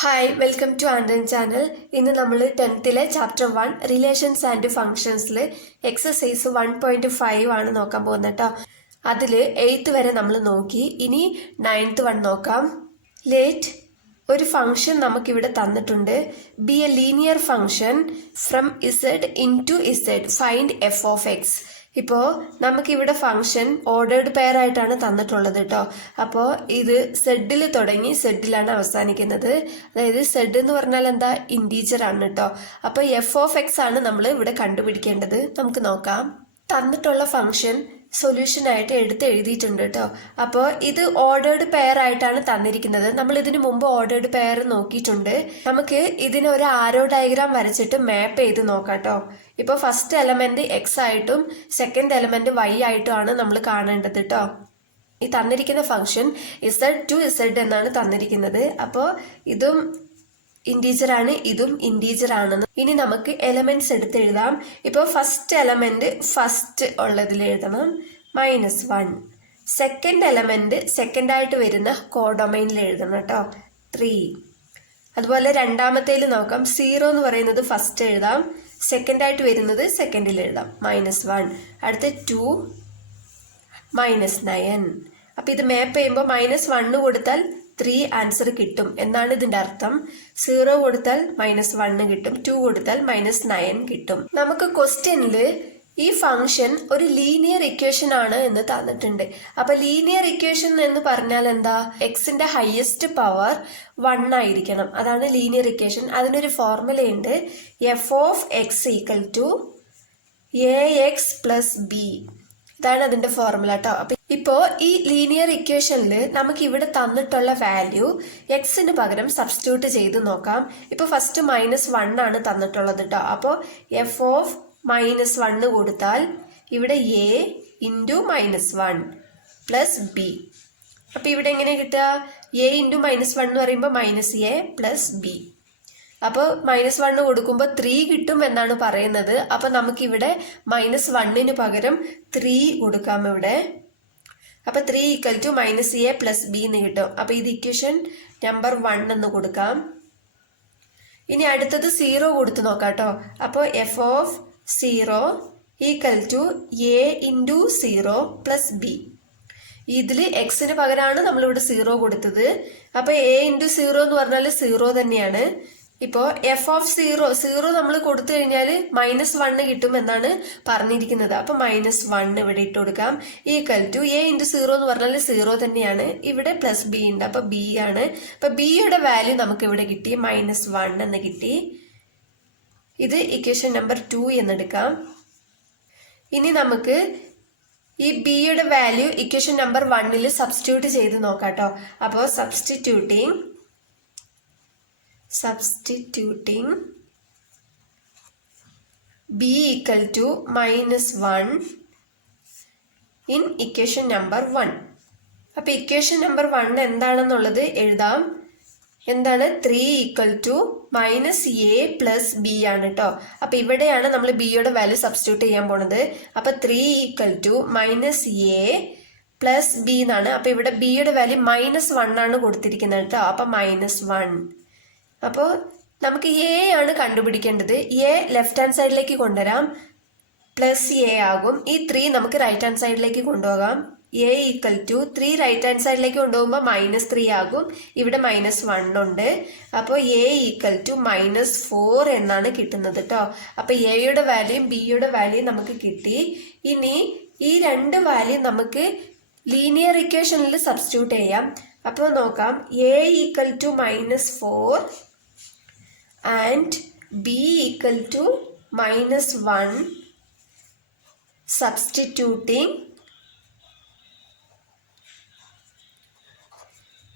Hi welcome to ആൻഡൻ channel. ഇന്ന് നമ്മൾ 10th ചാപ്റ്റർ 1 റിലേഷൻസ് ആൻഡ് ഫങ്ഷൻസിൽ എക്സസൈസ് 1.5 ആണ് നോക്കാൻ പോകുന്നത് കേട്ടോ. അതിൽ 8th വരെ നമ്മൾ നോക്കി. ഇനി 9th 1 നോക്കാം. ലേറ്റ് ഒരു ഫംഗ്ഷൻ നമുക്കിവിടെ തന്നിട്ടുണ്ട്. Be a linear function from Z into Z find F of X. ഇപ്പോൾ നമുക്കിവിടെ ഫംഗ്ഷൻ ഓർഡേർഡ് പെയർ ആയിട്ടാണ് തന്നിട്ടുള്ളത് കേട്ടോ. അപ്പോൾ ഇത് സെഡിൽ തുടങ്ങി സെഡിലാണ് അവസാനിക്കുന്നത്. അതായത് സെഡ് എന്ന് പറഞ്ഞാൽ എന്താ, ഇൻറ്റീജർ ആണ് കേട്ടോ. അപ്പോൾ എഫ് ഓഫ് എക്സ് ആണ് നമ്മൾ ഇവിടെ കണ്ടുപിടിക്കേണ്ടത്. നമുക്ക് നോക്കാം. തന്നിട്ടുള്ള ഫംഗ്ഷൻ സൊല്യൂഷനായിട്ട് എടുത്ത് എഴുതിയിട്ടുണ്ട് കേട്ടോ. അപ്പോൾ ഇത് ഓർഡേർഡ് പെയർ ആയിട്ടാണ് തന്നിരിക്കുന്നത്. നമ്മൾ ഇതിനു മുമ്പ് ഓർഡേർഡ് പെയർ നോക്കിയിട്ടുണ്ട്. നമുക്ക് ഇതിന് ഒരു ആരോ ഡയഗ്രാം വരച്ചിട്ട് മാപ്പ് ചെയ്ത് നോക്കാം കേട്ടോ. ഇപ്പോൾ ഫസ്റ്റ് എലമെന്റ് എക്സ് ആയിട്ടും സെക്കൻഡ് എലമെന്റ് വൈ ആയിട്ടുമാണ് നമ്മൾ കാണേണ്ടത് കേട്ടോ. ഈ തന്നിരിക്കുന്ന ഫംഗ്ഷൻ ഇസഡ് ടു ഇസഡ് എന്നാണ് തന്നിരിക്കുന്നത്. അപ്പോൾ ഇതും ഇൻറ്റീജർ ആണ്, ഇതും ഇൻറ്റീജർ ആണെന്ന്. ഇനി നമുക്ക് എലമെന്റ്സ് എടുത്ത് എഴുതാം. ഇപ്പോൾ ഫസ്റ്റ് എലമെന്റ് ഫസ്റ്റ് ഉള്ളതിൽ എഴുതണം -1. സെക്കൻഡ് എലമെന്റ് സെക്കൻഡ് ആയിട്ട് വരുന്ന കോഡൊമൈനിൽ എഴുതണം കേട്ടോ 3. അതുപോലെ രണ്ടാമത്തേൽ നോക്കാം. 0 എന്ന് പറയുന്നത് ഫസ്റ്റ് എഴുതാം, സെക്കൻഡ് ആയിട്ട് വരുന്നത് സെക്കൻഡിൽ എഴുതാം -1. അടുത്ത 2 -9. അപ്പൊ ഇത് മാപ്പ് ചെയ്യുമ്പോൾ -1 കൊടുത്താൽ 3 ആൻസർ കിട്ടും എന്നാണ് ഇതിന്റെ അർത്ഥം. 0 കൊടുത്താൽ -1 കിട്ടും, 2 കൊടുത്താൽ -9 കിട്ടും. നമുക്ക് ക്വസ്റ്റ്യനിൽ ഈ ഫംഗ്ഷൻ ഒരു ലീനിയർ ഇക്വേഷൻ ആണ് എന്ന് തന്നിട്ടുണ്ട്. അപ്പൊ ലീനിയർ ഇക്വേഷൻ എന്ന് പറഞ്ഞാൽ എന്താ, എക്സിന്റെ ഹയസ്റ്റ് പവർ 1 ആയിരിക്കണം. അതാണ് ലീനിയർ ഇക്വേഷൻ. അതിനൊരു ഫോർമുലയുണ്ട്, F of X equal to ax plus B. ഇതാണ് അതിന്റെ ഫോർമുല കേട്ടോ. അപ്പൊ ഇപ്പോ ഈ ലീനിയർ ഇക്വേഷനിൽ നമുക്ക് ഇവിടെ തന്നിട്ടുള്ള വാല്യൂ എക്സിന് പകരം സബ്സ്റ്റിറ്റ്യൂട്ട് ചെയ്ത് നോക്കാം. ഇപ്പൊ ഫസ്റ്റ് -1 ആണ് തന്നിട്ടുള്ളത് കേട്ടോ. അപ്പോൾ എഫ് ഓഫ് -1 കൊടുത്താൽ ഇവിടെ a ഇൻറ്റു -1 പ്ലസ് ബി. അപ്പൊ ഇവിടെ എങ്ങനെ കിട്ടുക, a ഇൻറ്റു -1 എന്ന് പറയുമ്പോൾ -a പ്ലസ് ബി. അപ്പോൾ -1 കൊടുക്കുമ്പോൾ 3 കിട്ടും എന്നാണ് പറയുന്നത്. അപ്പൊ നമുക്കിവിടെ -1 പകരം 3 കൊടുക്കാം ഇവിടെ. അപ്പൊ 3 equal to -a plus B എന്ന് കിട്ടും. അപ്പൊ ഇത് ഇക്വേഷൻ നമ്പർ 1 എന്ന് കൊടുക്കാം. ഇനി അടുത്തത് 0 കൊടുത്ത് നോക്കാം കേട്ടോ. അപ്പോൾ F of 0 equal to a into 0 plus B. ഇതിൽ എക്സിന് പകരമാണ് നമ്മളിവിടെ 0 കൊടുത്തത്. അപ്പൊ a ഇൻറ്റു 0 എന്ന് പറഞ്ഞാൽ 0 തന്നെയാണ്. ഇപ്പോൾ എഫ് ഓഫ് 0 നമ്മൾ കൊടുത്തു കഴിഞ്ഞാൽ -1 കിട്ടും എന്നാണ് പറഞ്ഞിരിക്കുന്നത്. അപ്പൊ -1 ഇവിടെ ഇട്ട് കൊടുക്കാം. ഈക്വൽ ടു a ഇൻറ്റു 0 എന്ന് പറഞ്ഞാൽ 0 തന്നെയാണ്. ഇവിടെ പ്ലസ് ബി ഉണ്ട്, അപ്പൊ ബി ആണ്. അപ്പൊ ബിയുടെ വാല്യൂ നമുക്ക് ഇവിടെ കിട്ടി, -1 എന്ന് കിട്ടി. ഇത് ഇക്വേഷൻ നമ്പർ 2 എന്നെടുക്കാം. ഇനി നമുക്ക് ഈ ബിയുടെ വാല്യൂ ഇക്വേഷൻ നമ്പർ 1 സബ്സ്റ്റിറ്റ്യൂട്ട് ചെയ്ത് നോക്കാം കേട്ടോ. അപ്പോൾ substituting b equal to -1 in equation number 1. അപ്പൊ ഇക്വേഷൻ നമ്പർ 1 എന്താണെന്നുള്ളത് എഴുതാം. എന്താണ്, 3 equal to -a plus B ആണ് കേട്ടോ. അപ്പൊ ഇവിടെയാണ് നമ്മൾ ബിയുടെ വാല്യൂ സബ്സ്റ്റിറ്റ്യൂട്ട് ചെയ്യാൻ പോണത്. അപ്പൊ 3 equal to -a plus B എന്നാണ്. അപ്പൊ ഇവിടെ ബിയുടെ വാല്യൂ -1 ആണ് കൊടുത്തിരിക്കുന്നത് കേട്ടോ. അപ്പൊ -1. അപ്പോൾ നമുക്ക് എ ആണ് കണ്ടുപിടിക്കേണ്ടത്. എ ലെഫ്റ്റ് ഹാൻഡ് സൈഡിലേക്ക് കൊണ്ടുവരാം, പ്ലസ് എ ആകും. ഈ 3 നമുക്ക് റൈറ്റ് ഹാൻഡ് സൈഡിലേക്ക് കൊണ്ടുപോകാം. A equal to 3 right hand സൈഡിലേക്ക് കൊണ്ടുപോകുമ്പോൾ -3 ആകും. ഇവിടെ -1 ഉണ്ട്. അപ്പോൾ എ ഈക്വൽ ടു -4 എന്നാണ് കിട്ടുന്നത് കേട്ടോ. അപ്പൊ എയുടെ വാല്യൂയും ബിയുടെ വാല്യൂയും നമുക്ക് കിട്ടി. ഇനി ഈ രണ്ട് വാല്യൂ നമുക്ക് ലീനിയർ ഇക്വേഷനിൽ സബ്സ്റ്റിറ്റ്യൂട്ട് ചെയ്യാം. അപ്പോൾ നോക്കാം, A equal to -4 and b equal to -1 substituting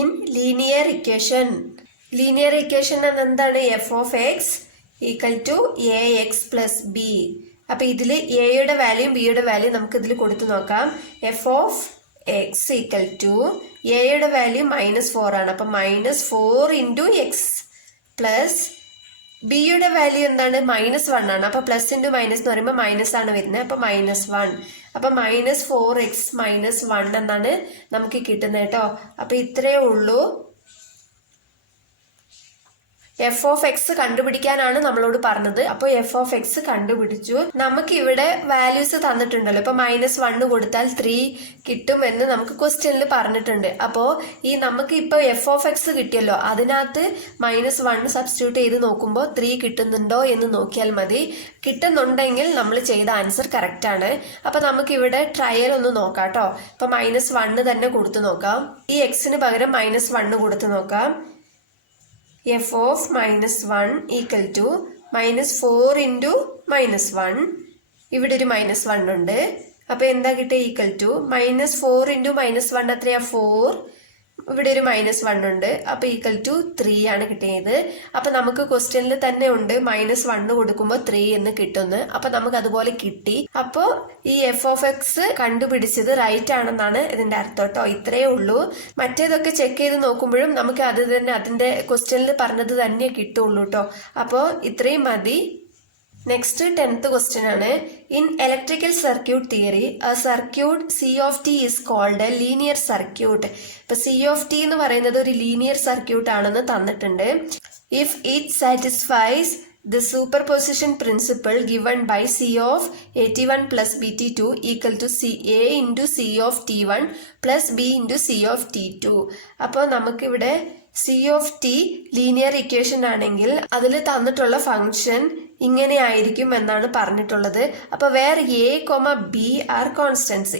in linear equation. linear equation എന്താണ്, f of x equal to ax plus b. അപ്പൊ ഇതിൽ എയുടെ വാല്യൂ ബിയുടെ വാല്യൂ നമുക്ക് ഇതിൽ കൊടുത്തു നോക്കാം. f of x equal to എയുടെ വാല്യൂ -4 ആണ്. അപ്പൊ -4 ഇൻറ്റു എക്സ് പ്ലസ് ബിയുടെ വാല്യൂ എന്താണ്, -1 ആണ്. അപ്പൊ പ്ലസ് ഇൻറ്റു മൈനസ് എന്ന് പറയുമ്പോൾ മൈനസ് ആണ് വരുന്നത്. അപ്പൊ -1. അപ്പൊ -4x -1 എന്നാണ് നമുക്ക് കിട്ടുന്നത് കേട്ടോ. അപ്പൊ ഇത്രയേ ഉള്ളൂ. എഫ് ഓഫ് എക്സ് കണ്ടുപിടിക്കാനാണ് നമ്മളോട് പറഞ്ഞത്. അപ്പോൾ എഫ് ഓഫ് എക്സ് കണ്ടുപിടിച്ചു. നമുക്ക് ഇവിടെ വാല്യൂസ് തന്നിട്ടുണ്ടല്ലോ. ഇപ്പൊ -1 കൊടുത്താൽ 3 കിട്ടും എന്ന് നമുക്ക് ക്വസ്റ്റ്യനിൽ പറഞ്ഞിട്ടുണ്ട്. അപ്പോൾ നമുക്ക് ഇപ്പൊ എഫ് ഓഫ് എക്സ് കിട്ടിയല്ലോ, അതിനകത്ത് -1 സബ്സ്റ്റിറ്റ്യൂട്ട് ചെയ്ത് നോക്കുമ്പോൾ 3 കിട്ടുന്നുണ്ടോ എന്ന് നോക്കിയാൽ മതി. കിട്ടുന്നുണ്ടെങ്കിൽ നമ്മൾ ചെയ്ത ആൻസർ കറക്റ്റ് ആണ്. അപ്പൊ നമുക്ക് ഇവിടെ ട്രയൽ ഒന്ന് നോക്കാം കേട്ടോ. ഇപ്പൊ -1 തന്നെ കൊടുത്തു നോക്കാം. ഈ എക്സിന് പകരം -1 കൊടുത്തു നോക്കാം. f of -1 equal to -4 into -1. ഇവിടെ ഒരു -1 ഉണ്ട്. അപ്പൊ എന്താ കിട്ടുക? ഈക്വൽ ടു -4 into -1 എത്രയാ? 4. ഇവിടെ ഒരു -1 ഉണ്ട്. അപ്പൊ ഈക്വൽ ടു 3 ആണ് കിട്ടിയത്. അപ്പൊ നമുക്ക് ക്വസ്റ്റ്യനിൽ തന്നെ ഉണ്ട് -1 കൊടുക്കുമ്പോൾ 3 എന്ന് കിട്ടുന്നു. അപ്പൊ നമുക്ക് അതുപോലെ കിട്ടി. അപ്പോ ഈ എഫ് ഓഫ് എക്സ് കണ്ടുപിടിച്ചത് റൈറ്റ് ആണെന്നാണ് ഇതിന്റെ അർത്ഥം കേട്ടോ. ഇത്രയേ ഉള്ളൂ. മറ്റേതൊക്കെ ചെക്ക് ചെയ്ത് നോക്കുമ്പോഴും നമുക്ക് അത് തന്നെ അതിന്റെ ക്വസ്റ്റ്യനിൽ പറഞ്ഞത് തന്നെ കിട്ടുള്ളൂ കേട്ടോ. അപ്പോ ഇത്രയും മതി. നെക്സ്റ്റ് 10th ക്വസ്റ്റ്യൻ ആണ്. In electrical circuit theory a circuit C of T is called a linear circuit. ഇപ്പൊ സി ഓഫ് ടി എന്ന് പറയുന്നത് ഒരു ലീനിയർ സർക്യൂട്ട് ആണെന്ന് തന്നിട്ടുണ്ട്. If it satisfies the superposition principle given by C of AT1 plus BT2 equal to A into C of T1 plus B into C of T2. അപ്പോൾ നമുക്കിവിടെ C of T linear equation ആണെങ്കിൽ അതിൽ തന്നിട്ടുള്ള function ഇങ്ങനെ ആയിരിക്കും എന്നാണ് പറഞ്ഞിട്ടുള്ളത്. അപ്പൊ where A comma B are constants,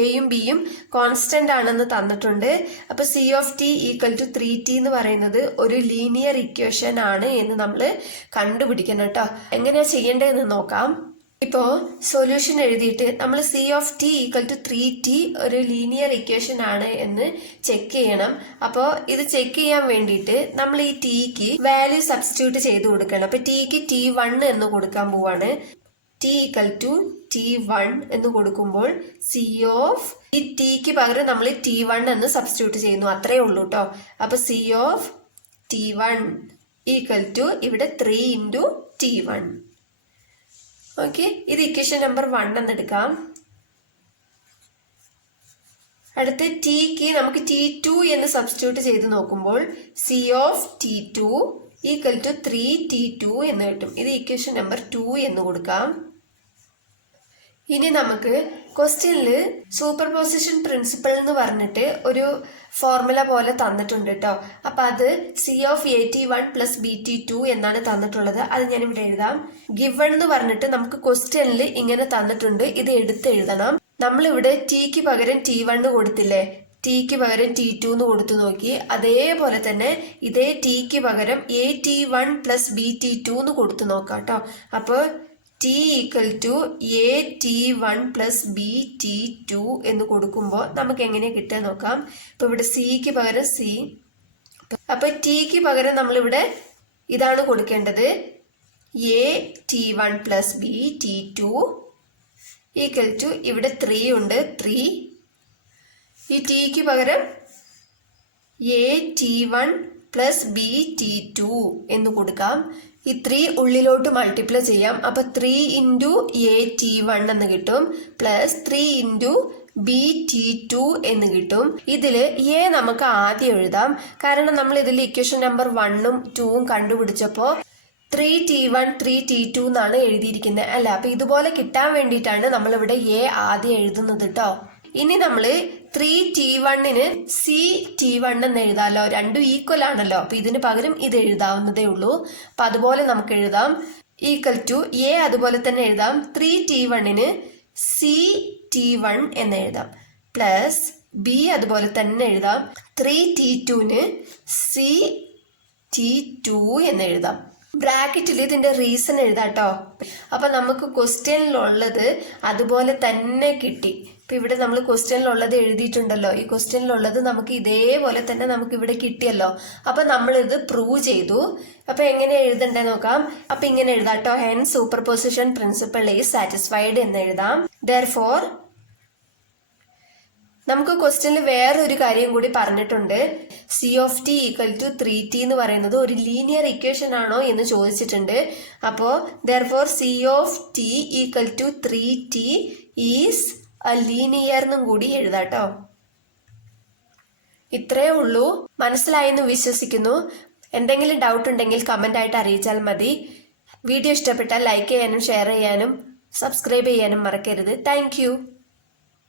എയും ബിയും കോൺസ്റ്റന്റ് ആണെന്ന് തന്നിട്ടുണ്ട്. അപ്പൊ C of T equal to 3t എന്ന് പറയുന്നത് ഒരു ലീനിയർ ഇക്വേഷൻ ആണ് എന്ന് നമ്മൾ കണ്ടുപിടിക്കണം കേട്ടോ. എങ്ങനെയാ ചെയ്യേണ്ടതെന്ന് നോക്കാം. ഇപ്പോ സൊല്യൂഷൻ എഴുതിയിട്ട് നമ്മൾ C of T equal to 3t ഒരു ലീനിയർ ഇക്വേഷൻ ആണ് എന്ന് ചെക്ക് ചെയ്യണം. അപ്പോൾ ഇത് ചെക്ക് ചെയ്യാൻ വേണ്ടിയിട്ട് നമ്മൾ ഈ ടിക്ക് വാല്യൂ സബ്സ്റ്റിറ്റ്യൂട്ട് ചെയ്ത് കൊടുക്കണം. അപ്പൊ ടിക്ക് T1 എന്ന് കൊടുക്കാൻ പോവാണ്. ടി ഈക്വൽ ടു T1 എന്ന് കൊടുക്കുമ്പോൾ സി ഓഫ് ഈ ടിക്ക് പകരം നമ്മൾ T1 എന്ന് സബ്സ്റ്റിറ്റ്യൂട്ട് ചെയ്യുന്നു. അത്രേ ഉള്ളൂ കേട്ടോ. അപ്പൊ C of T1 equal to ഇവിടെ 3 into T1. ഓക്കെ, ഇത് ഇക്വേഷൻ നമ്പർ 1 എന്നെടുക്കാം. അടുത്ത് ടിക്ക് നമുക്ക് T2 എന്ന് സബ്സ്റ്റിറ്റ്യൂട്ട് ചെയ്ത് നോക്കുമ്പോൾ C of T2 equal to 3t2 എന്ന് കിട്ടും. ഇത് ഇക്വേഷൻ നമ്പർ 2 എന്ന് കൊടുക്കാം. ഇനി നമുക്ക് ക്വസ്റ്റ്യനിൽ സൂപ്പർപോസിഷൻ പ്രിൻസിപ്പിൾ എന്ന് പറഞ്ഞിട്ട് ഒരു ഫോർമുല പോലെ തന്നിട്ടുണ്ട് കേട്ടോ. അപ്പൊ അത് C of AT1 plus BT2 എന്നാണ് തന്നിട്ടുള്ളത്. അത് ഞാൻ ഇവിടെ എഴുതാം. ഗിവൺ എന്ന് പറഞ്ഞിട്ട് നമുക്ക് ക്വസ്റ്റ്യനിൽ ഇങ്ങനെ തന്നിട്ടുണ്ട്. ഇത് എടുത്ത് എഴുതണം. നമ്മളിവിടെ ടിക്ക് പകരം T1 കൊടുത്തില്ലേ, ടിക്ക് പകരം T2 എന്ന് കൊടുത്തു നോക്കി. അതേപോലെ തന്നെ ഇതേ ടിക്ക് പകരം AT1 പ്ലസ് BT2 എന്ന് കൊടുത്തു നോക്കാം കേട്ടോ. അപ്പോൾ T equal to AT1 plus BT2 എന്ന് കൊടുക്കുമ്പോൾ നമുക്ക് എങ്ങനെ കിട്ടുക നോക്കാം. ഇപ്പൊ ഇവിടെ സിക്ക് പകരം സി, അപ്പൊ ടിക്ക് പകരം നമ്മളിവിടെ ഇതാണ് കൊടുക്കേണ്ടത്. AT1 plus BT2 equal to ഇവിടെ 3 ഉണ്ട്, 3. ഈ ടിക്ക് പകരം AT1 പ്ലസ് BT2 എന്ന് കൊടുക്കാം. ഈ 3 ഉള്ളിലോട്ട് മൾട്ടിപ്ലൈ ചെയ്യാം. അപ്പൊ 3 into AT1 എന്ന് കിട്ടും പ്ലസ് 3 into BT2 എന്ന് കിട്ടും. ഇതില് എ നമുക്ക് ആദ്യം എഴുതാം. കാരണം നമ്മൾ ഇതിൽ ഇക്വേഷൻ നമ്പർ 1ഉം 2ഉം കണ്ടുപിടിച്ചപ്പോ 3t1 3t2 എന്നാണ് എഴുതിയിരിക്കുന്നത് അല്ല. അപ്പൊ ഇതുപോലെ കിട്ടാൻ വേണ്ടിയിട്ടാണ് നമ്മൾ ഇവിടെ എ ആദ്യം എഴുതുന്നത് കേട്ടോ. ഇനി നമ്മള് 3t1ന് CT1 എന്ന് എഴുതാമല്ലോ. രണ്ടും ഈക്വൽ ആണല്ലോ. അപ്പൊ ഇതിന് പകരം ഇത് എഴുതാവുന്നതേ ഉള്ളൂ. അപ്പൊ അതുപോലെ നമുക്ക് എഴുതാം. ഈക്വൽ ടു എ അതുപോലെ തന്നെ എഴുതാം. 3t1ന് CT1 എന്ന് എഴുതാം പ്ലസ് ബി അതുപോലെ തന്നെ എഴുതാം. 3t2ന് CT2 എന്ന് എഴുതാം. ബ്രാക്കറ്റിൽ ഇതിന്റെ റീസൺ എഴുതാട്ടോ. അപ്പൊ നമുക്ക് ക്വസ്റ്റ്യനിലുള്ളത് അതുപോലെ തന്നെ കിട്ടി. ഇപ്പൊ ഇവിടെ നമ്മൾ ക്വസ്റ്റ്യനിലുള്ളത് എഴുതിയിട്ടുണ്ടല്ലോ. ഈ ക്വസ്റ്റ്യനിലുള്ളത് നമുക്ക് ഇതേപോലെ തന്നെ നമുക്ക് ഇവിടെ കിട്ടിയല്ലോ. അപ്പൊ നമ്മൾ ഇത് പ്രൂവ് ചെയ്തു. അപ്പൊ എങ്ങനെ എഴുതണ്ടേ നോക്കാം. അപ്പൊ ഇങ്ങനെ എഴുതാട്ടോ. Hence superposition principle is satisfied എന്ന് എഴുതാം. ദെർഫോർ നമുക്ക് ക്വസ്റ്റ്യനിൽ വേറൊരു കാര്യം കൂടി പറഞ്ഞിട്ടുണ്ട്. C of T equal to 3t എന്ന് പറയുന്നത് ഒരു ലീനിയർ ഇക്വേഷൻ ആണോ എന്ന് ചോദിച്ചിട്ടുണ്ട്. അപ്പോ therefore C of T equal to 3t is a linear എന്നും കൂടി എഴുതാട്ടോ. ഇത്രയേ ഉള്ളൂ. മനസ്സിലായെന്ന് വിശ്വസിക്കുന്നു. എന്തെങ്കിലും ഡൗട്ട് ഉണ്ടെങ്കിൽ കമൻ്റ് ആയിട്ട് അറിയിച്ചാൽ മതി. വീഡിയോ ഇഷ്ടപ്പെട്ടാൽ ലൈക്ക് ചെയ്യാനും ഷെയർ ചെയ്യാനും സബ്സ്ക്രൈബ് ചെയ്യാനും മറക്കരുത്. താങ്ക്